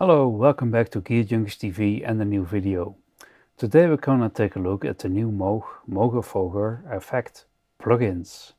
Hello, welcome back to Gearjunkies TV and a new video. Today we're gonna take a look at the new Moog Moogerfooger effect plugins.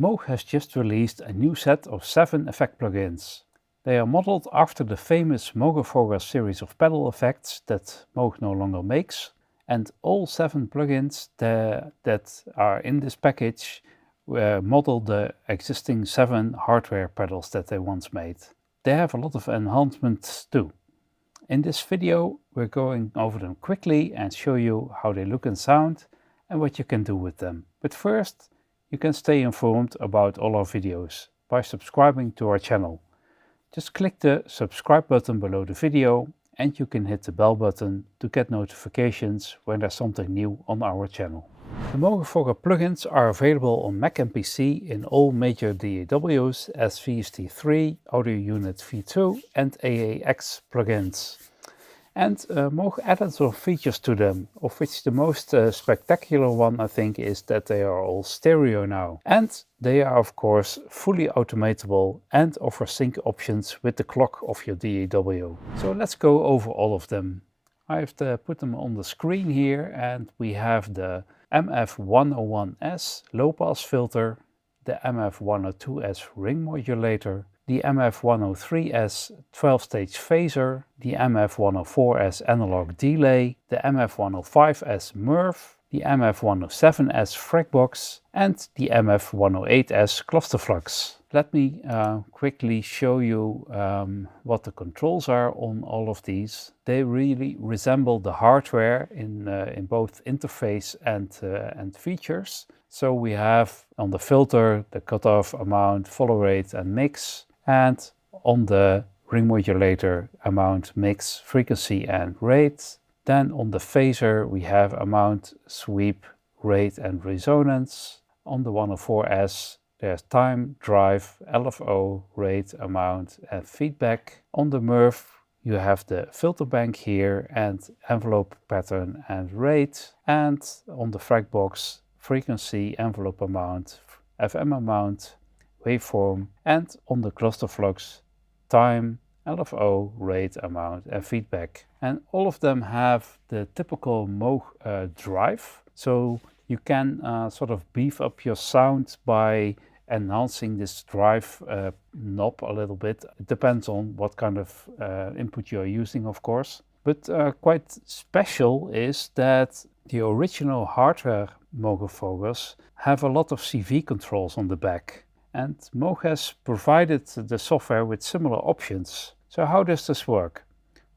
Moog has just released a new set of 7 effect plugins. They are modeled after the famous Moogerfoogers series of pedal effects that Moog no longer makes, and all 7 plugins that are in this package model the existing 7 hardware pedals that they once made. They have a lot of enhancements too. In this video we're going over them quickly and show you how they look and sound and what you can do with them. But first, you can stay informed about all our videos by subscribing to our channel. Just click the subscribe button below the video and you can hit the bell button to get notifications when there's something new on our channel. The Moogerfooger plugins are available on Mac and PC in all major DAWs as VST3, Audio Unit V2 and AAX plugins. And Moog added some features to them, of which the most spectacular one I think is that they are all stereo now. And they are of course fully automatable and offer sync options with the clock of your DAW. So let's go over all of them. I've put them on the screen here, and we have the MF-101S Lowpass filter, the MF-102S ring modulator, the MF-103S 12-stage phaser, the MF-104S analog delay, the MF-105S MuRF, the MF-107S FreqBox, and the MF-108S cluster Flux. Let me quickly show you what the controls are on all of these. They really resemble the hardware in both interface and features. So we have on the filter the cutoff, amount, follow rate and mix, and on the ring modulator amount, mix, frequency and rate. Then on the phaser we have amount, sweep, rate and resonance. On the 104S there's time, drive, LFO, rate, amount and feedback. On the MuRF you have the filter bank here and envelope pattern and rate. And on the FreqBox, frequency, envelope amount, FM amount, waveform, and on the cluster Flux, time, LFO, rate, amount and feedback. And all of them have the typical Moog drive, so you can sort of beef up your sound by enhancing this drive knob a little bit. It depends on what kind of input you're using, of course. But quite special is that the original hardware Moogerfoogers have a lot of CV controls on the back. And Moog has provided the software with similar options. So how does this work?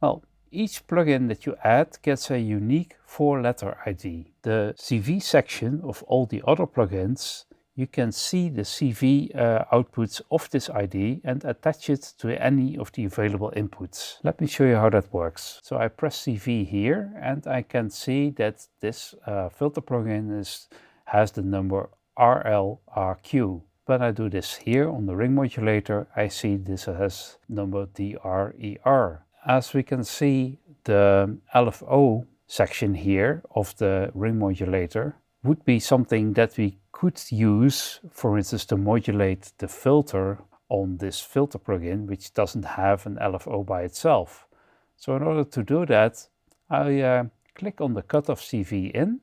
Well, each plugin that you add gets a unique 4-letter ID. The CV section of all the other plugins, you can see the CV outputs of this ID and attach it to any of the available inputs. Let me show you how that works. So I press CV here and I can see that this filter plugin has the number RLRQ. When I do this here on the ring modulator, I see this has number DRER. As we can see, the LFO section here of the ring modulator would be something that we could use, for instance, to modulate the filter on this filter plugin, which doesn't have an LFO by itself. So in order to do that, I click on the cutoff CV in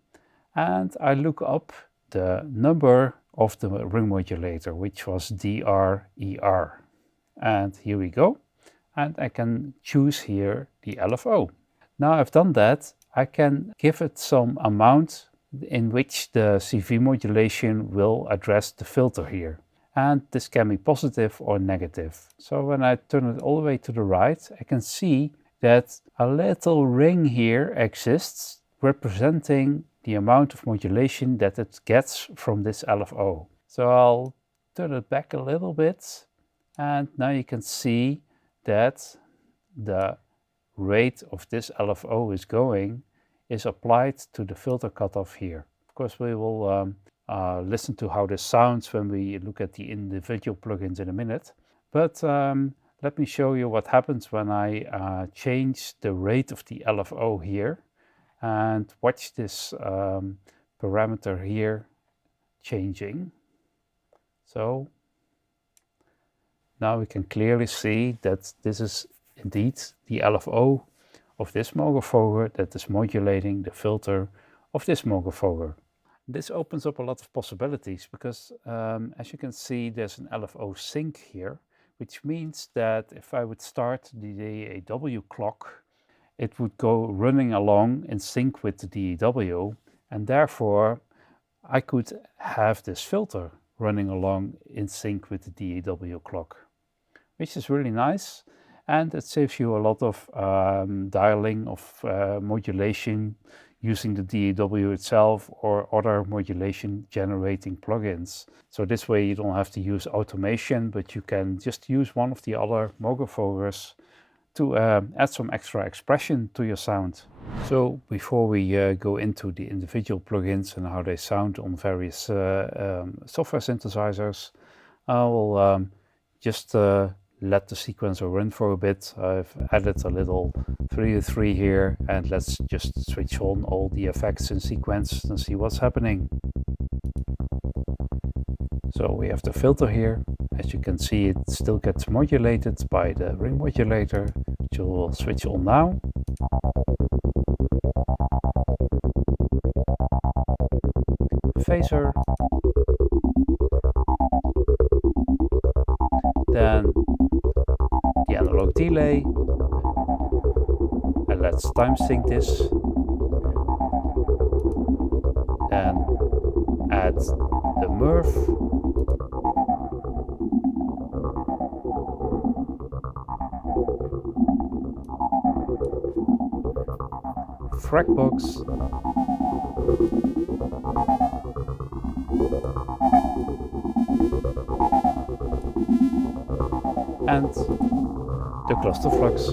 and I look up the number of the ring modulator, which was DRER. And here we go. And I can choose here the LFO. Now I've done that, I can give it some amount in which the CV modulation will address the filter here. And this can be positive or negative. So when I turn it all the way to the right, I can see that a little ring here exists representing the amount of modulation that it gets from this LFO. So I'll turn it back a little bit and now you can see that the rate of this LFO is applied to the filter cutoff here. Of course, we will listen to how this sounds when we look at the individual plugins in a minute. But let me show you what happens when I change the rate of the LFO here. And watch this parameter here changing. So now we can clearly see that this is indeed the LFO of this Moogerfooger that is modulating the filter of this Moogerfooger. This opens up a lot of possibilities because as you can see, there's an LFO sync here, which means that if I would start the DAW clock, it would go running along in sync with the DAW, and therefore I could have this filter running along in sync with the DAW clock, which is really nice, and it saves you a lot of dialing of modulation using the DAW itself or other modulation generating plugins. So this way you don't have to use automation, but you can just use one of the other Moogerfoogers to add some extra expression to your sound. So before we go into the individual plugins and how they sound on various software synthesizers, I will just let the sequencer run for a bit. I've added a little 3-3 here, and let's just switch on all the effects in sequence and see what's happening. So we have the filter here. As you can see, it still gets modulated by the ring modulator, which we'll switch on now. Phaser. Then the analog delay. And let's time sync this. Then add the MuRF. FreqBox. And the cluster Flux.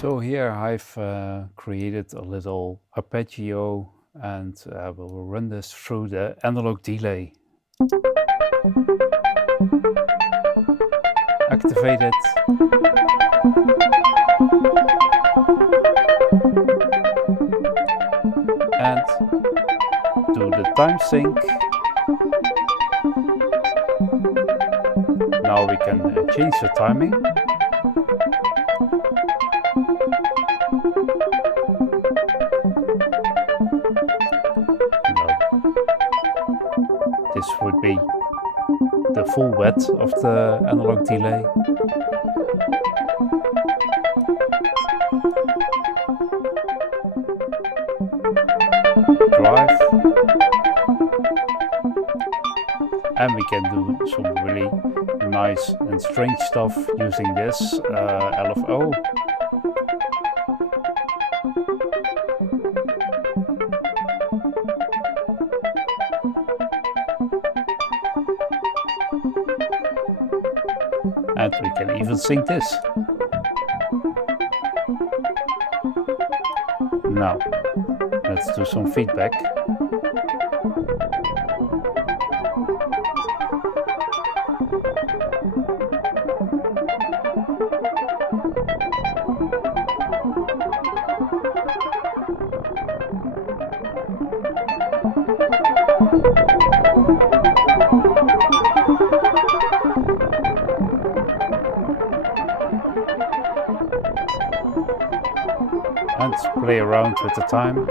So here I've created a little arpeggio, and we'll run this through the analog delay. Activate it. And do the time sync. Now we can change the timing. This would be the full width of the analog delay. Drive. And we can do some really nice and strange stuff using this LFO. And we can even sync this. Now, let's do some feedback. And play around with the time.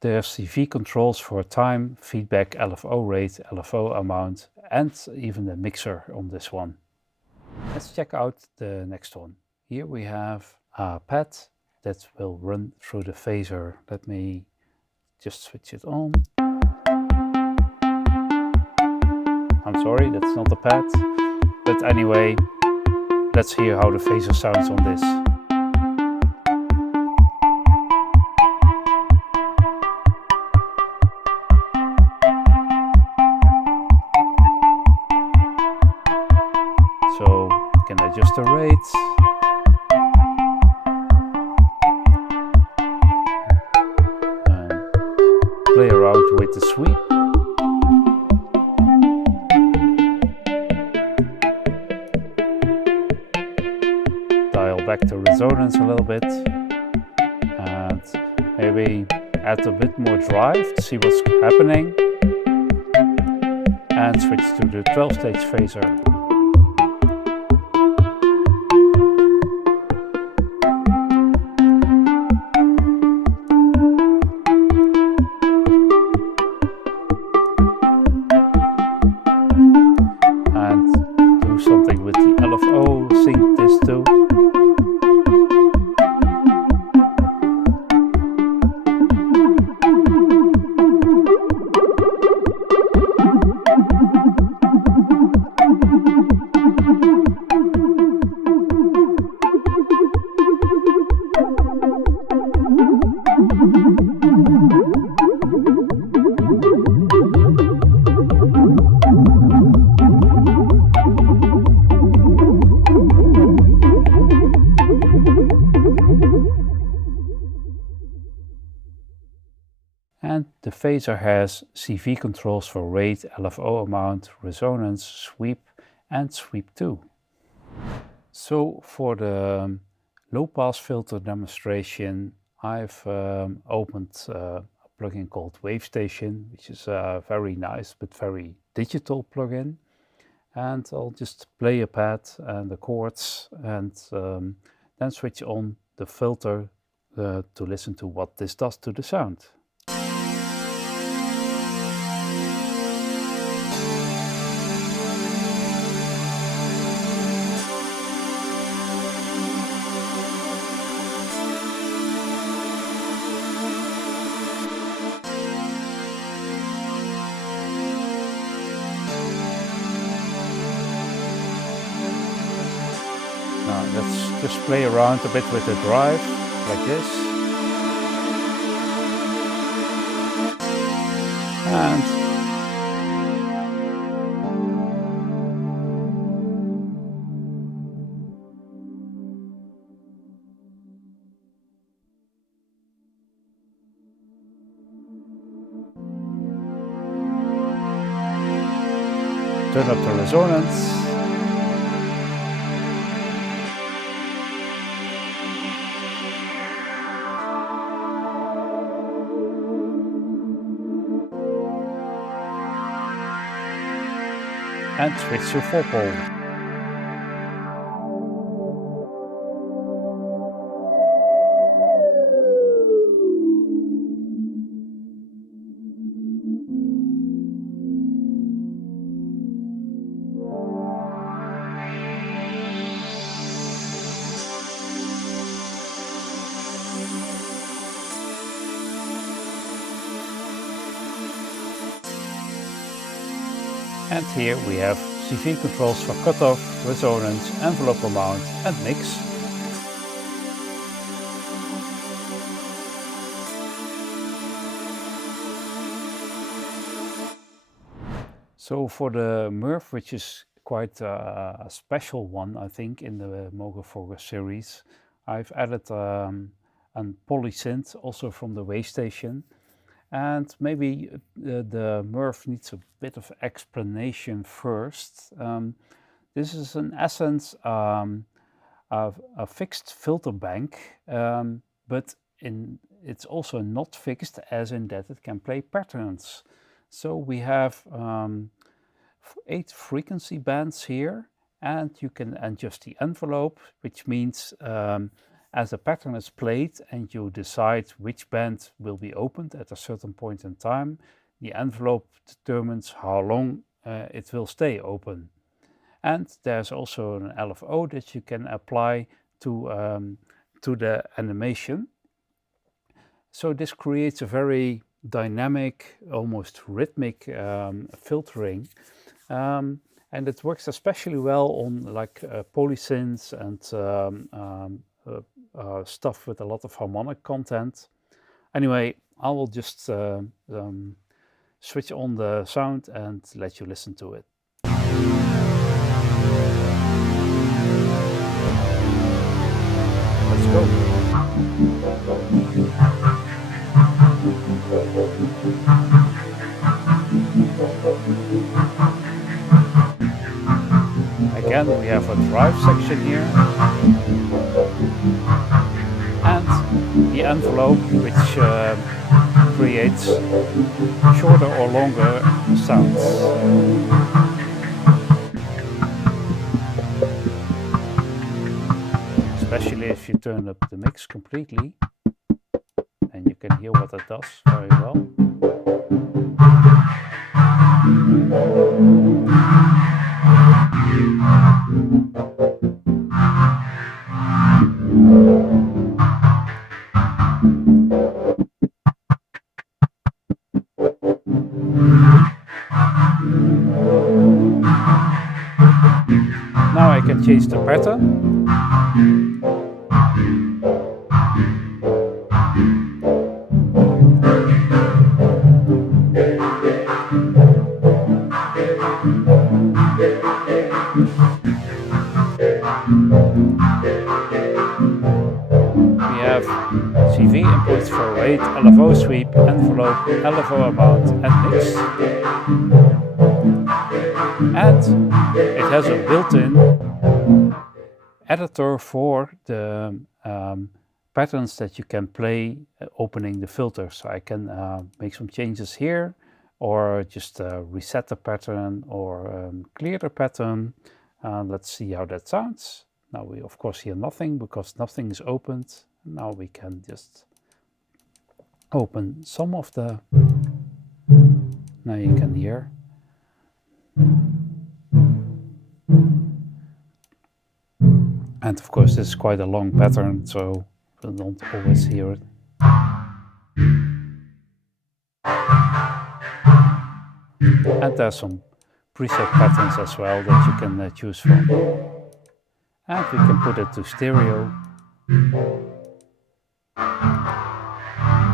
There's CV controls for time, feedback, LFO rate, LFO amount, and even the mixer on this one. Let's check out the next one. Here we have a pad that will run through the phaser. Let me just switch it on. I'm sorry, that's not a pad. But anyway, let's hear how the phaser sounds on this. adjust the rate. Play around with the sweep. Dial back the resonance a little bit. And maybe add a bit more drive to see what's happening. And switch to the 12-stage phaser. Something with the LFO, sync this too. And the phaser has CV controls for rate, LFO amount, resonance, sweep and sweep 2. So for the low pass filter demonstration, I've opened a plugin called WaveStation, which is a very nice but very digital plugin. And I'll just play a pad and the chords and then switch on the filter to listen to what this does to the sound. Now let's just play around a bit with the drive, like this. And turn up the resonance. And switch to 4-pole. And here we have CV controls for cutoff, resonance, envelope amount and mix. So for the MuRF, which is quite a special one, I think, in the Moogerfoogers series, I've added a polysynth also from the WaveStation. And maybe the MuRF needs a bit of explanation first. This is in essence a fixed filter bank, but it's also not fixed, as in that it can play patterns. So we have 8 frequency bands here, and you can adjust the envelope, which means as a pattern is played and you decide which band will be opened at a certain point in time, the envelope determines how long it will stay open. And there's also an LFO that you can apply to the animation. So this creates a very dynamic, almost rhythmic filtering. And it works especially well on like polysynths and stuff with a lot of harmonic content. Anyway, I will just switch on the sound and let you listen to it. let's go. Again, we have a drive section here, and the envelope, which creates shorter or longer sounds. Especially if you turn up the mix completely, and you can hear what it does very well. Now I can change the pattern. We have CV inputs for rate, LFO sweep, envelope, LFO amount, and mix. And it has a built-in editor for the patterns that you can play opening the filter. So I can make some changes here, or just reset the pattern, or clear the pattern. Let's see how that sounds. Now we of course hear nothing because nothing is opened. Now we can just open some of the, now you can hear. And of course this is quite a long pattern, so we don't always hear it. And there's some preset patterns as well that you can choose from. And we can put it to stereo.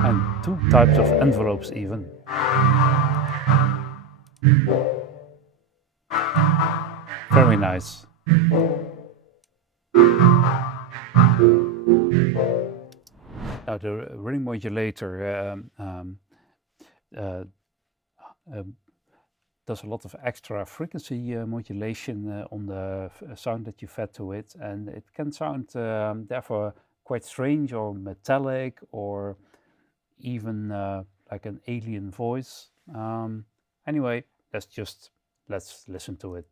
And 2 types of envelopes even. Very nice. Now the ring modulator does a lot of extra frequency modulation on the sound that you fed to it, and it can sound therefore quite strange or metallic, or even like an alien voice. Anyway, let's listen to it.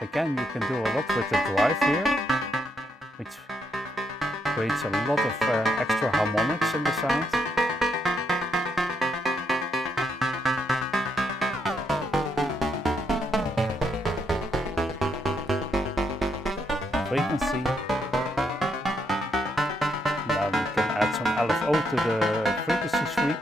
Again, you can do a lot with the drive here, which creates a lot of extra harmonics in the sound. Frequency. Now we can add some LFO to the frequency sweep.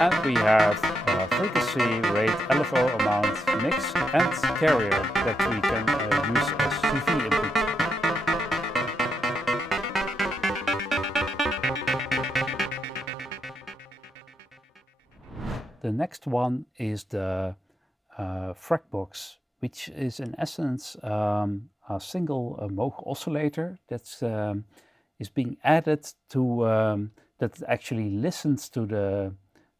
And we have frequency, rate, LFO amount, mix, and carrier that we can use as CV input. The next one is the FreqBox, which is in essence a single Moog oscillator that's is being added to that actually listens to the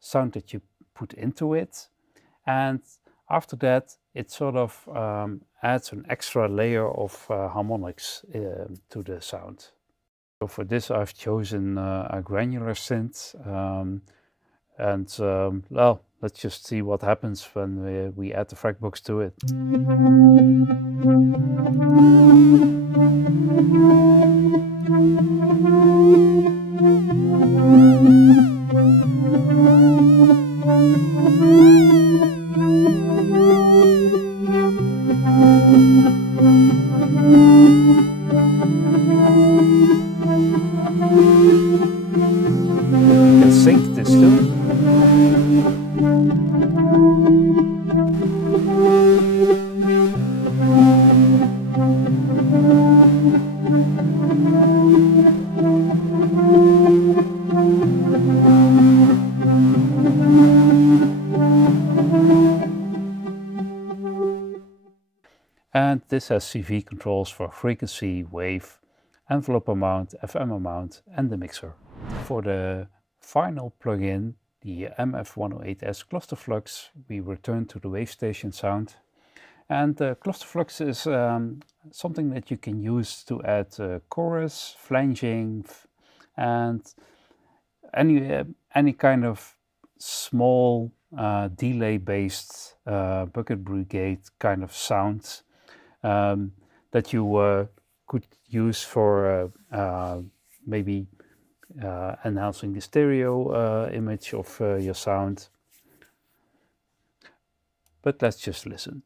sound that you put into it, and after that it sort of adds an extra layer of harmonics to the sound. So for this I've chosen a granular synth, and well, let's just see what happens when we add the FreqBox to it. You can sync this too. And this has CV controls for frequency, wave, envelope amount, FM amount, and the mixer. For the final plugin, the MF-108S cluster flux, we return to the wave station sound. And cluster flux is something that you can use to add chorus, flanging, and any kind of small delay-based bucket brigade kind of sound that you could use for maybe enhancing the stereo image of your sound. But let's just listen.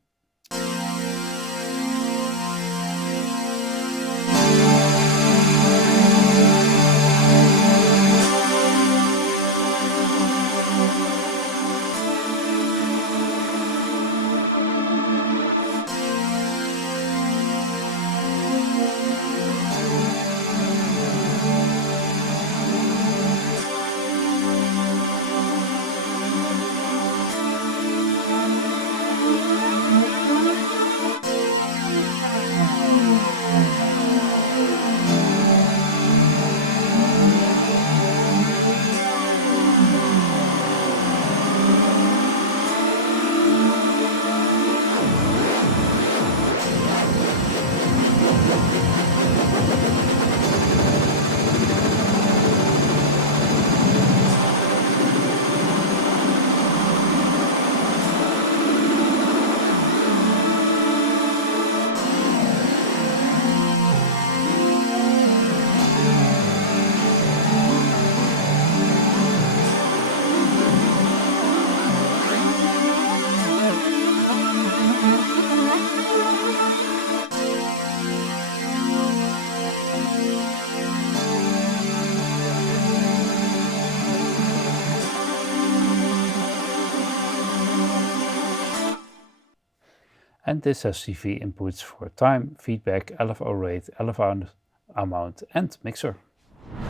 And this has CV inputs for time, feedback, LFO rate, LFO amount, and mixer.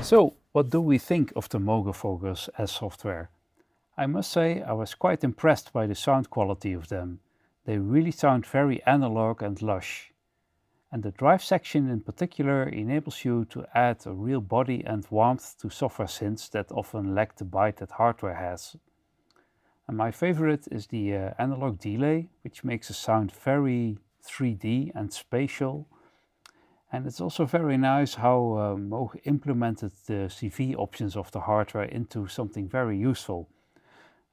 So, what do we think of the Moogerfoogers S software? I must say I was quite impressed by the sound quality of them. They really sound very analog and lush. And the drive section in particular enables you to add a real body and warmth to software synths that often lack the bite that hardware has. And my favorite is the analog delay, which makes the sound very 3D and spatial. And it's also very nice how Moog implemented the CV options of the hardware into something very useful.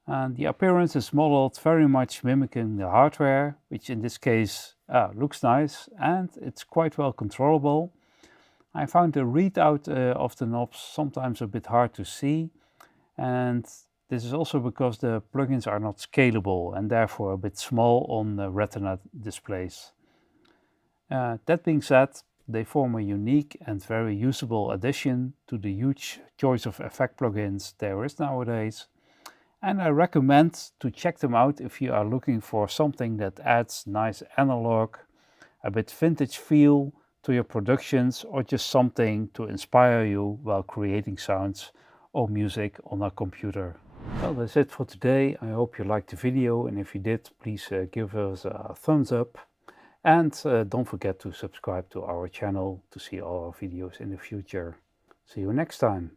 And the appearance is modeled very much mimicking the hardware, which in this case looks nice, and it's quite well controllable. I found the readout of the knobs sometimes a bit hard to see, and this is also because the plugins are not scalable and therefore a bit small on the Retina displays. That being said, they form a unique and very usable addition to the huge choice of effect plugins there is nowadays. And I recommend to check them out if you are looking for something that adds nice analog, a bit vintage feel to your productions, or just something to inspire you while creating sounds or music on a computer. Well, that's it for today. I hope you liked the video, and if you did, please give us a thumbs up. And don't forget to subscribe to our channel to see all our videos in the future. See you next time.